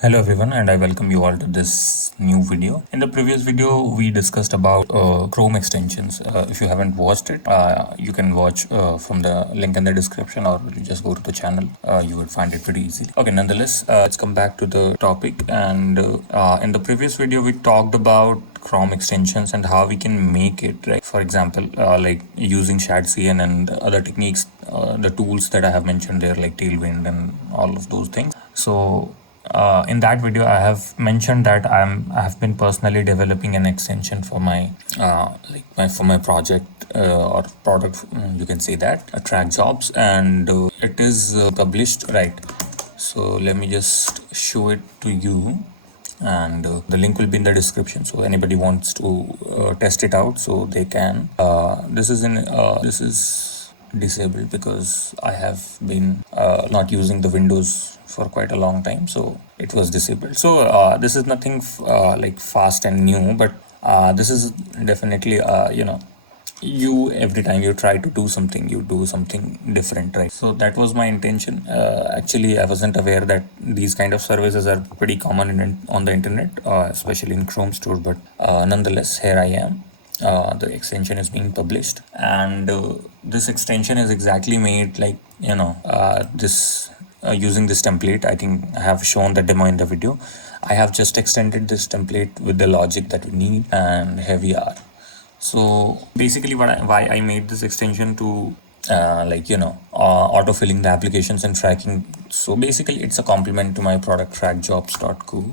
Hello everyone, and I welcome you all to this new video. In the previous video, we discussed about Chrome extensions. If you haven't watched it, you can watch from the link in the description, or you just go to the channel. You would find it pretty easily. Okay, nonetheless, let's come back to the topic. And in the previous video, we talked about Chrome extensions and how we can make it, right? For example, like using ShadCN and other techniques, the tools that I have mentioned there, like Tailwind and all of those things. So in that video, I have mentioned that I have been personally developing an extension for my for my project or product. You can say that TrackJobs, and it is published, right? So let me just show it to you, and the link will be in the description. So anybody wants to test it out, so they can. This is disabled because I have been not using the Windows for quite a long time, so it was disabled. So this is nothing like fast and new, but this is definitely you every time you try to do something, you do something different, right? So that was my intention. Actually, I wasn't aware that these kind of services are pretty common on the internet, especially in Chrome store, but nonetheless, here I am. The extension is being published, and this extension is exactly made like this using this template. I think I have shown the demo in the video. I have just extended this template with the logic that we need, and here we are. So basically why I made this extension to auto-filling the applications and tracking. So basically it's a complement to my product TrackJobs.co.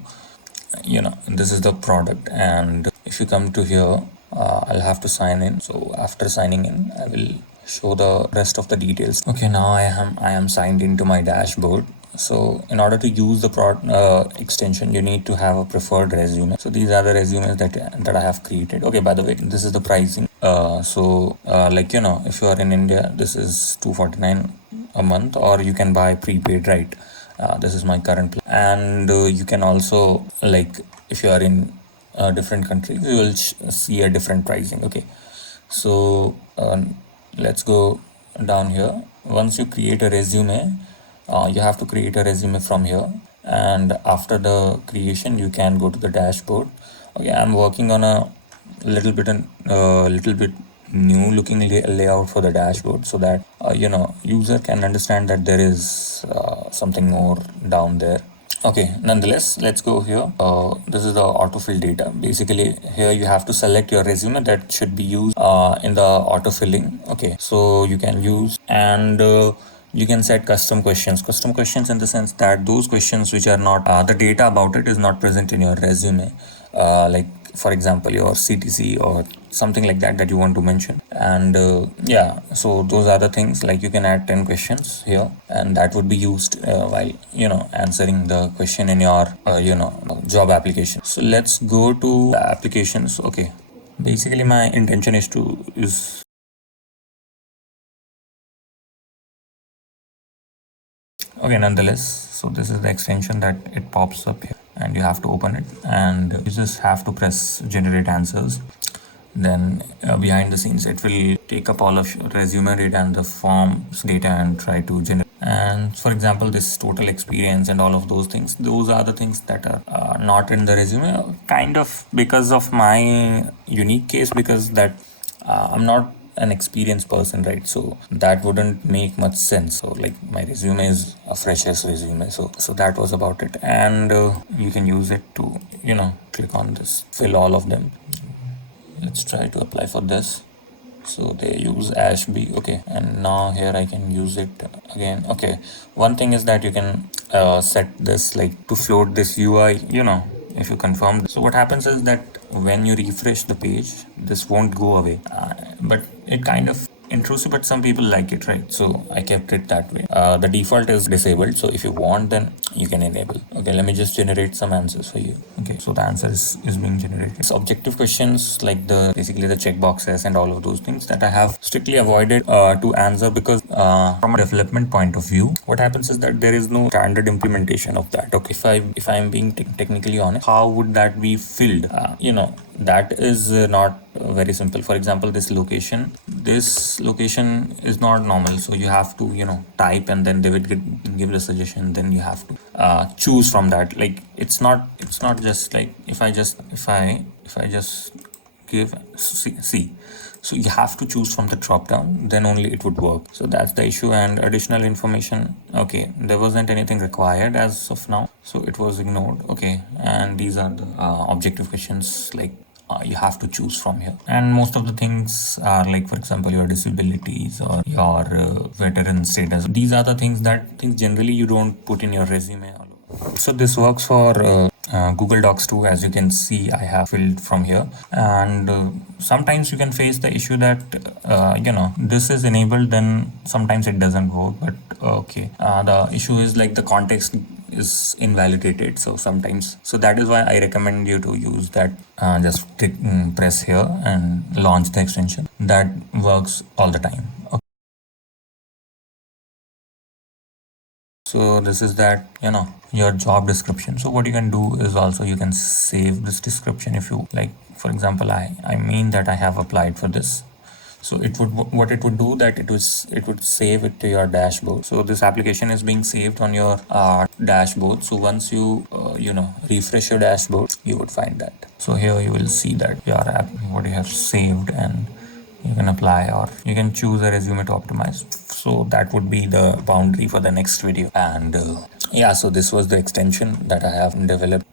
This is the product, and if you come to here, I'll have to sign in. So after signing in, I will show the rest of the details. Okay, now I am signed into my dashboard. So in order to use the extension, you need to have a preferred resume. So these are the resumes that I have created. Okay, by the way, this is the pricing. If you are in India, this is $249 a month, or you can buy prepaid, right? This is my current plan. And you can also, like, if you are in a different country, you will see a different pricing. Okay, so let's go down here. Once you create a resume, you have to create a resume from here, and after the creation you can go to the dashboard. Okay, I'm working on a little bit new looking layout for the dashboard, so that user can understand that there is something more down there. Okay, nonetheless, let's go here. This is the autofill data. Basically, here you have to select your resume that should be used in the autofilling. Okay, so you can use, and you can set custom questions. Custom questions in the sense that those questions which are not, the data about it is not present in your resume. Like for example, your CTC or something like that you want to mention. And so those are the things. Like you can add 10 questions here, and that would be used while answering the question in your job application. So let's go to the applications. Okay, basically my intention is okay, nonetheless, so this is the extension that it pops up here, and you have to open it, and you just have to press generate answers. Then behind the scenes, it will take up all of your resume data and the forms data and try to generate. And for example, this total experience and all of those things, those are the things that are not in the resume, kind of because of my unique case, because that I'm not an experienced person, right? So that wouldn't make much sense. So like my resume is a freshers resume, so that was about it. And you can use it to click on this, fill all of them. Let's try to apply for this. So they use Ashby. Okay, and now here I can use it again. Okay, one thing is that you can set this like to float this UI, if you confirm this. So what happens is that when you refresh the page, this won't go away, but it kind of intrusive, but some people like it, right? So I kept it that way. The default is disabled, so if you want, then you can enable. Okay, let me just generate some answers for you. Okay, so the answer is being generated. It's objective questions, like basically the checkboxes and all of those things that I have strictly avoided to answer, because from a development point of view, what happens is that there is no standard implementation of that. Okay, if I'm being technically honest, how would that be filled? that is not very simple. For example, this location is not normal, so you have to type, and then they would give the suggestion, then you have to choose from that. Like it's not just like if I just give C. So you have to choose from the drop down, then only it would work. So that's the issue. And additional information, okay, there wasn't anything required as of now, so it was ignored. Okay, and these are the objective questions, like you have to choose from here. And most of the things are like, for example, your disabilities or your veteran status. These are the things generally you don't put in your resume. So this works for Google Docs too. As you can see, I have filled from here. And sometimes you can face the issue that this is enabled, then sometimes it doesn't work. But okay, the issue is like the context is invalidated, so sometimes, so that is why I recommend you to use that. Just press here and launch the extension. That works all the time. Okay. So this is that, your job description. So what you can do is also you can save this description if you like. For example, I mean that I have applied for this. So it would, what it would do, that it would save it to your dashboard. So this application is being saved on your dashboard. So once you refresh your dashboard, you would find that. So here you will see that your app, what you have saved, and you can apply, or you can choose a resume to optimize. So that would be the boundary for the next video. And yeah, so this was the extension that I have developed.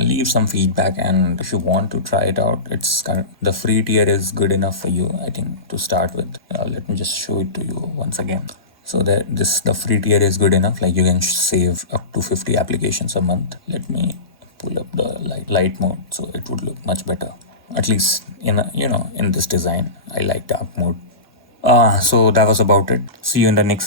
Leave some feedback, and if you want to try it out, the free tier is good enough for you, I think, to start with. Let me just show it to you once again. So the free tier is good enough. Like you can save up to 50 applications a month. Let me pull up the light mode, so it would look much better. At least in this design, I like dark mode. So that was about it. See you in the next